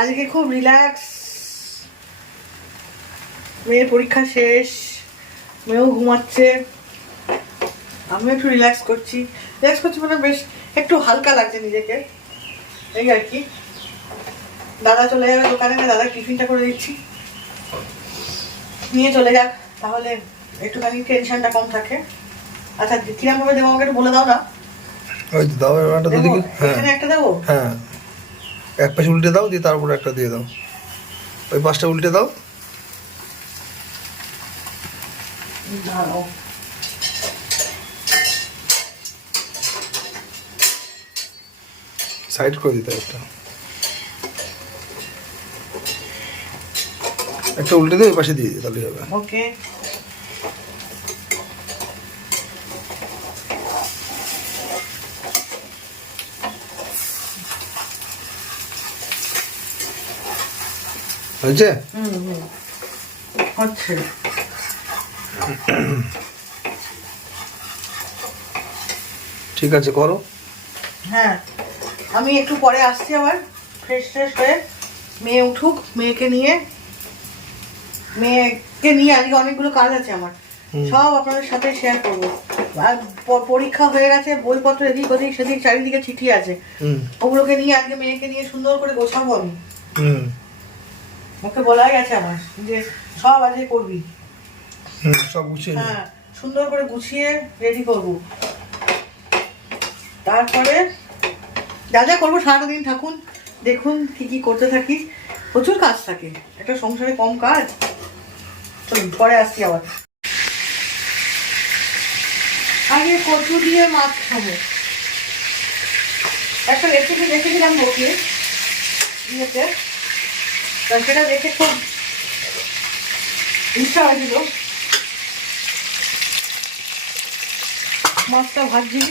আজকে খুব রিল্যাক্স। মেয়ের পরীক্ষা শেষ, মেয়েও ঘুমাচ্ছে, আমিও একটু রিল্যাক্স করছি মানে বেশ একটু হালকা লাগছে নিজেকে, এই আর কি। দাদা চলে যাবে দোকানে, দাদা টিফিনটা করে দিচ্ছি, নিয়ে চলে যাক, তাহলে একটুখানি টেনশনটা কম থাকে। আচ্ছা কিরম ভাবে দেবো আমাকে একটু বলে দাও না। ওই তো দাও, একটা দিকে। হ্যাঁ একটা দেবো, হ্যাঁ, এক পাশে উল্টে দাও, দিয়ে তারপরে একটা দিয়ে দাও, ওই পাশটা উল্টে দাও। সাইড করে দিতে একটা উল্টে দিয়ে ওই পাশে দিয়ে দিই, তাহলে হবে। ওকে। হয়েছে? হচ্ছে। ঠিক আছে, করো। হ্যাঁ, আমি একটু পরে আসছি আবার, ফ্রেশ হয়ে। মেয়ে উঠুক, মেয়েকে নিয়ে আজকে অনেকগুলো কাজ আছে আমার, সব আপনাদের সাথে শেয়ার করবো। আর পরীক্ষা হয়ে গেছে, বইপত্র এদিক ওদিক সেদিক চারিদিকে চিঠি আছে, ওগুলোকে নিয়ে আজকে মেয়েকে নিয়ে সুন্দর করে গোছাবো আমি। ওকে বলাই গেছে আমার যে সব আজকে করবি, সব গুছিয়ে। হ্যাঁ, সুন্দর করে গুছিয়ে রেডি করবো। তারপরে যা যা করবো সারাটা দিন থাকুন, দেখুন কি করতে থাকি। প্রচুর কাজ থাকে, একটা সংসারে কম কাজ। চলুন পরে আসছি আবার। আগে কচু দিয়ে মাছ খাবো, একটা রেসিপি দেখেছিলাম বসে ইয়েতে, সেটা দেখে খুব ইচ্ছা হয়েছিল। মাছটা ভাজি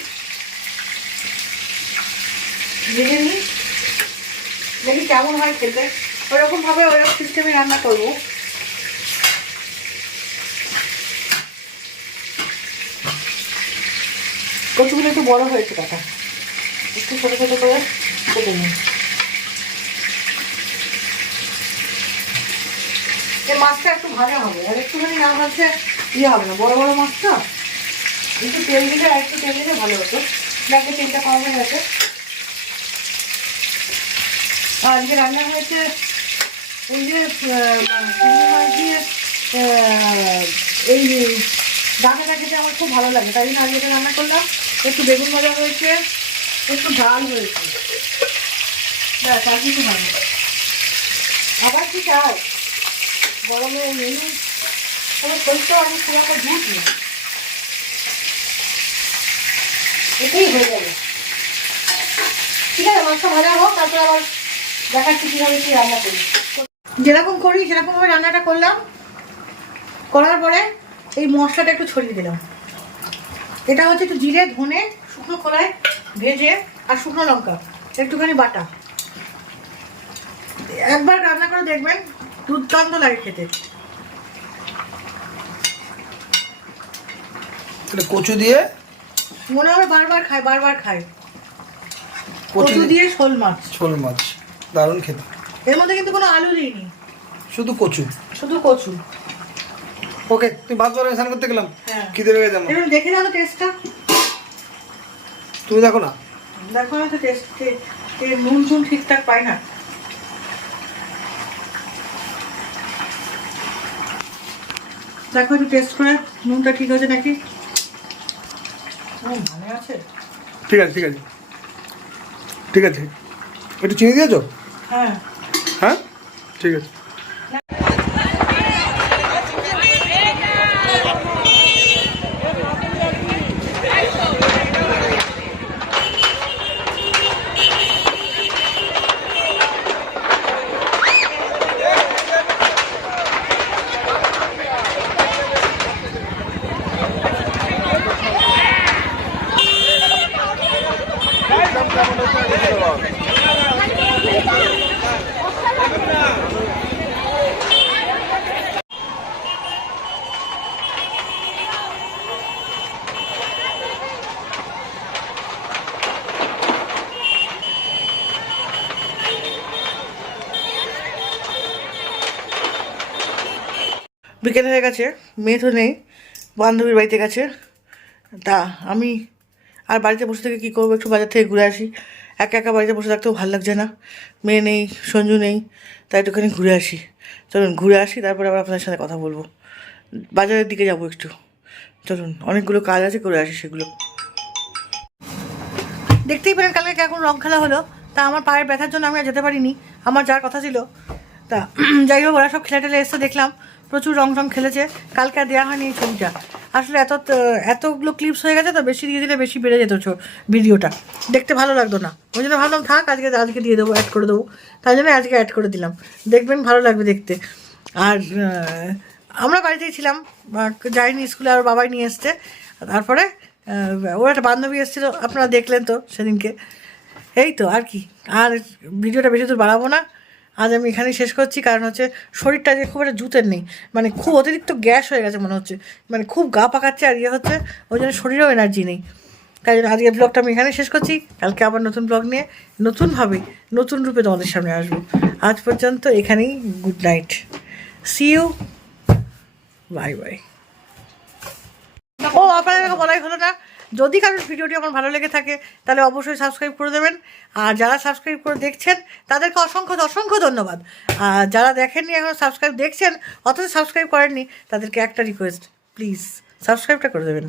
ভেজে নিই, দেখি কেমন হয় খেতে। ওরকম ভাবে ওরকম সিস্টেমে রান্না করবো। কচুগুলো একটু বড় হয়েছে, কাটা একটু ছোট ছোট করে কেটে নিই। এই মাছটা একটু ভাজা হবে, আর একটুখানি না ভাজলে ইয়ে হবে না, বড় বড় মাছটা একটু তেল দিলে, আর একটু তেল দিলে ভালো হতো। দেখে তেলটা কম হয়ে গেছে। আজকে রান্না হয়েছে ওই যে চিংড়ি মাছ দিয়ে এই ডাঁটাটা খেতে আমার খুব ভালো লাগে, তাই জন্য আজকে এটা রান্না করলাম। একটু বেগুন ভাজা হয়েছে, একটু ডাল হয়েছে, ব্যাস আর কিছু হয়নি। আবার কি চাই গরমে মেনু, কোনো শরীরটাও আমি খুব একটা দুধ নেই, এটাই হয়ে যাবে। ঠিক আছে, মাছটা ভাজা হোক, তারপরে আবার দেখাচ্ছি কীভাবে কি রান্না করি। যেরকম করি সেরকমভাবে রান্নাটা করলাম, করার পরে এই মশলাটা একটু ছড়িয়ে দিলাম। এটা হচ্ছে একটু জিরে ধনে শুকনো খোলায় ভেজে, আর শুকনো লঙ্কা একটুখানি বাটা। একবার রান্না করে দেখবেন, দুর্দান্ত লাগে খেতে। কচু দিয়ে মনে হবে বারবার খাই। কচু দিয়ে শোল মাছ দারুণ খেতে। এর মধ্যে কিন্তু কোনো আলু দিইনি, শুধু কচু। ওকে, তুই ভাত বানাবে, স্নান করতে গেলাম, খিদে পেয়ে গেছে আমার। দেখে নাও তো টেস্টটা, তুমি দেখো না তো টেস্ট, নুন টুন ঠিকঠাক পাই না। দেখো একটু টেস্ট করে নুনটা ঠিক হয়েছে নাকি। ভালো আছে, ঠিক আছে। একটু চিনি দিয়েছো? হ্যাঁ ঠিক আছে। বিকেল হয়ে গেছে, মেয়ে তো নেই, বান্ধবীর বাড়িতে গেছে। তা আমি আর বাড়িতে বসে থেকে কী করবো, একটু বাজার থেকে ঘুরে আসি। একা একা বাড়িতে বসে থাকতেও ভালো লাগছে না, মেয়ে নেই, সঞ্জু নেই, তাই একটুখানি ঘুরে আসি। চলুন ঘুরে আসি, তারপরে আবার আপনাদের সাথে কথা বলবো। বাজারের দিকে যাবো একটু, চলুন, অনেকগুলো কাজ আছে, করে আসি সেগুলো। দেখতেই পেলেন কালকে কেমন রং খেলা হলো। তা আমার পায়ের ব্যথার জন্য আমি আর যেতে পারিনি, আমার যার কথা ছিল। তা যাই হোক, ওরা সব খেলে টেলে এসে দেখলাম প্রচুর রং টং খেলেছে। কালকে আর দেওয়া হয়নি এই ছবিটা, আসলে এতগুলো ক্লিপস হয়ে গেছে তো, বেশি দিয়ে দিলে বেশি বেড়ে যেত ভিডিওটা, দেখতে ভালো লাগতো না। ওই জন্য ভাবলাম থাক, আজকে দিয়ে দেবো, অ্যাড করে দেবো। তাই জন্য আজকে অ্যাড করে দিলাম, দেখবেন ভালো লাগবে দেখতে। আর আমরা বাড়িতেই ছিলাম, যাইনি স্কুলে, আর বাবাই নিয়ে এসছে। তারপরে ওর একটা বান্ধবী এসেছিলো, আপনারা দেখলেন তো সেদিনকে। এই তো আর কি, আর ভিডিওটা বেশি দূর বাড়াবো না, আজ আমি এখানেই শেষ করছি। কারণ হচ্ছে শরীরটা যে খুব একটা জুতের নেই, মানে খুব অতিরিক্ত গ্যাস হয়ে গেছে মনে হচ্ছে, মানে খুব গা পাকাচ্ছে আর হচ্ছে, ওই জন্য শরীরেও এনার্জি নেই। তাই জন্য আজকের ব্লগটা আমি এখানে শেষ করছি, কালকে আবার নতুন ব্লগ নিয়ে নতুনভাবে নতুন রূপে তোমাদের সামনে আসবো। আজ পর্যন্ত এখানেই, good night, see you, bye bye. ও আপনাদেরকে বলাই হলো না, যদি কারোর ভিডিওটি আমার ভালো লেগে থাকে তাহলে অবশ্যই সাবস্ক্রাইব করে দেবেন। আর যারা সাবস্ক্রাইব করে দেখছেন তাদেরকে অসংখ্য অসংখ্য ধন্যবাদ। আর যারা দেখেননি এখনও, সাবস্ক্রাইব দেখছেন অথচ সাবস্ক্রাইব করেননি, তাদেরকে একটা রিকোয়েস্ট, প্লিজ সাবস্ক্রাইবটা করে দেবেন।